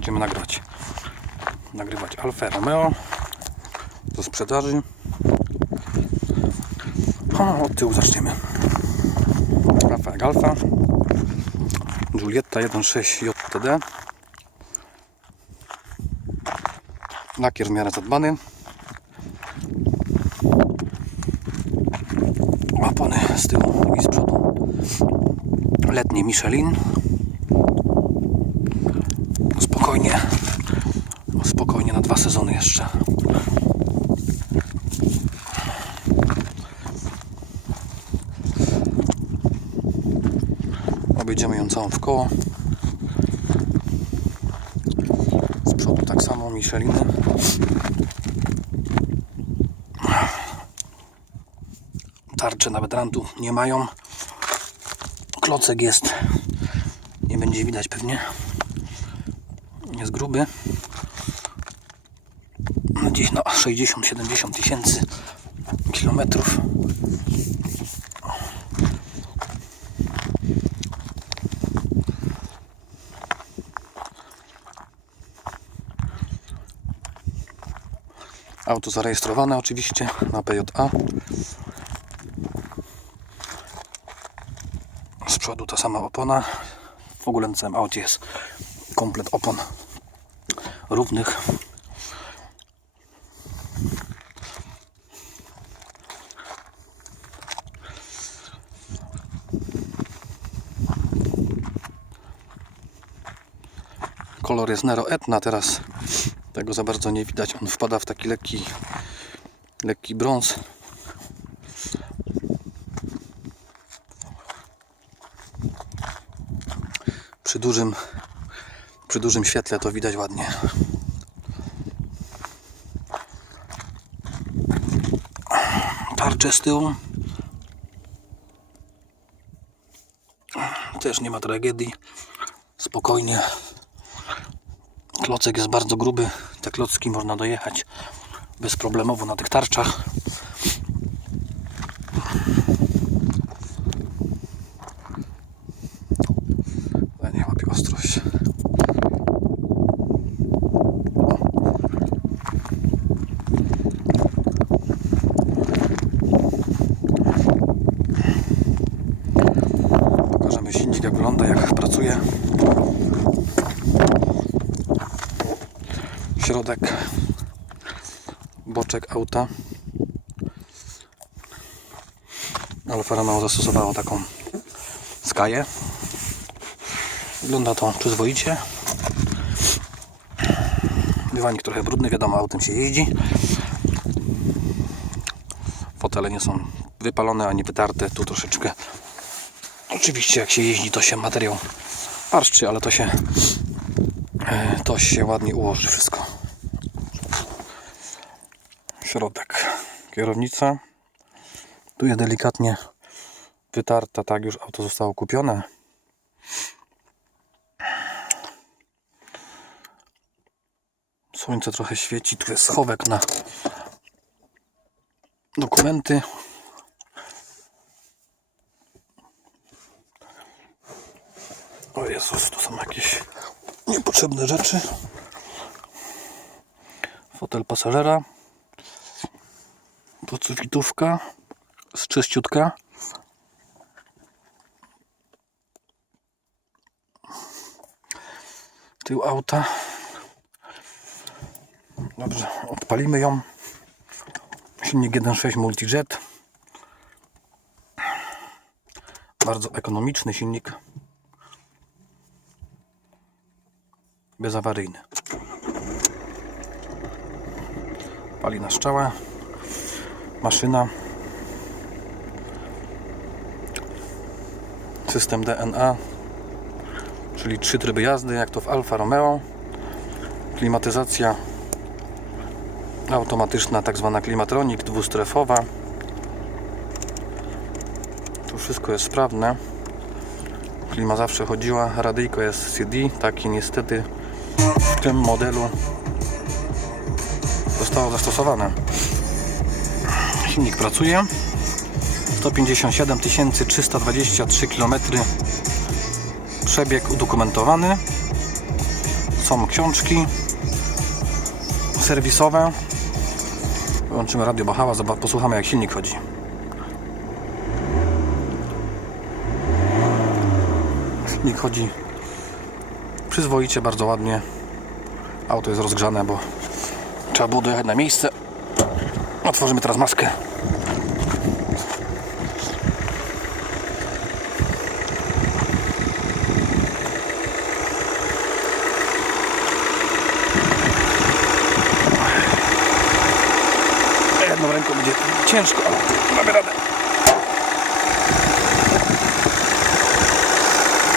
Będziemy nagrywać. Nagrywać Alfa Romeo do sprzedaży. O, od tyłu zaczniemy. Alfa jak Alfa. Giulietta 1.6 JTD. Lakier w miarę zadbany. Opony z tyłu i z przodu. Letni Michelin. Spokojnie. Spokojnie na dwa sezony jeszcze. Obejdziemy ją całą w koło. Z przodu tak samo Micheliny. Tarcze nawet randu nie mają. Klocek jest. Nie będzie widać pewnie. Jest gruby. No Gdzieś na 60-70 tysięcy kilometrów. Auto zarejestrowane oczywiście na PJA. Z przodu ta sama opona. W ogóle na całym aucie jest komplet opon równych. Kolor jest Nero Etna, teraz tego za bardzo nie widać. On wpada w taki lekki, lekki brąz. Przy dużym, przy dużym świetle to widać ładnie. Tarcze z tyłu. Też nie ma tragedii. Spokojnie. Klocek jest bardzo gruby. Te klocki można dojechać bezproblemowo na tych tarczach. Ale nie łapie ostrość. Pokażemy silnik jak wygląda, jak pracuje. Środek boczek auta. Alfa Romeo zastosowało taką skaję. Wygląda to przyzwoicie. Dywanik trochę brudny, wiadomo, autem się jeździ. Fotele nie są wypalone ani wytarte, tu troszeczkę. Oczywiście jak się jeździ, to się materiał parszczy, ale to się e, to się ładnie ułoży wszystko. Środek. Kierownica. Tu jest delikatnie wytarta, tak już auto zostało kupione. Słońce trochę świeci, tu jest schowek na dokumenty. O Jezus, tu są jakieś niepotrzebne rzeczy. Fotel pasażera. Pocywitówka z czyściutka. Tył auta. Dobrze, odpalimy ją. Silnik 1.6 Multijet. Bardzo ekonomiczny silnik. Bezawaryjny. Pali na szczałę. Maszyna. System DNA. Czyli trzy tryby jazdy, jak to w Alfa Romeo. Klimatyzacja automatyczna, tak zwana klimatronik dwustrefowa. Tu wszystko jest sprawne. Klima zawsze chodziła, radyjko jest CD, taki niestety w tym modelu zostało zastosowane. Silnik pracuje. 157 323 km przebieg udokumentowany. są książki serwisowe. Wyłączymy radio Bachała, posłuchamy jak silnik chodzi. Silnik chodzi przyzwoicie, bardzo ładnie. Auto jest rozgrzane, bo trzeba było dojechać na miejsce. Otworzymy teraz maskę. Jedną ręką będzie ciężko, ale mamy radę.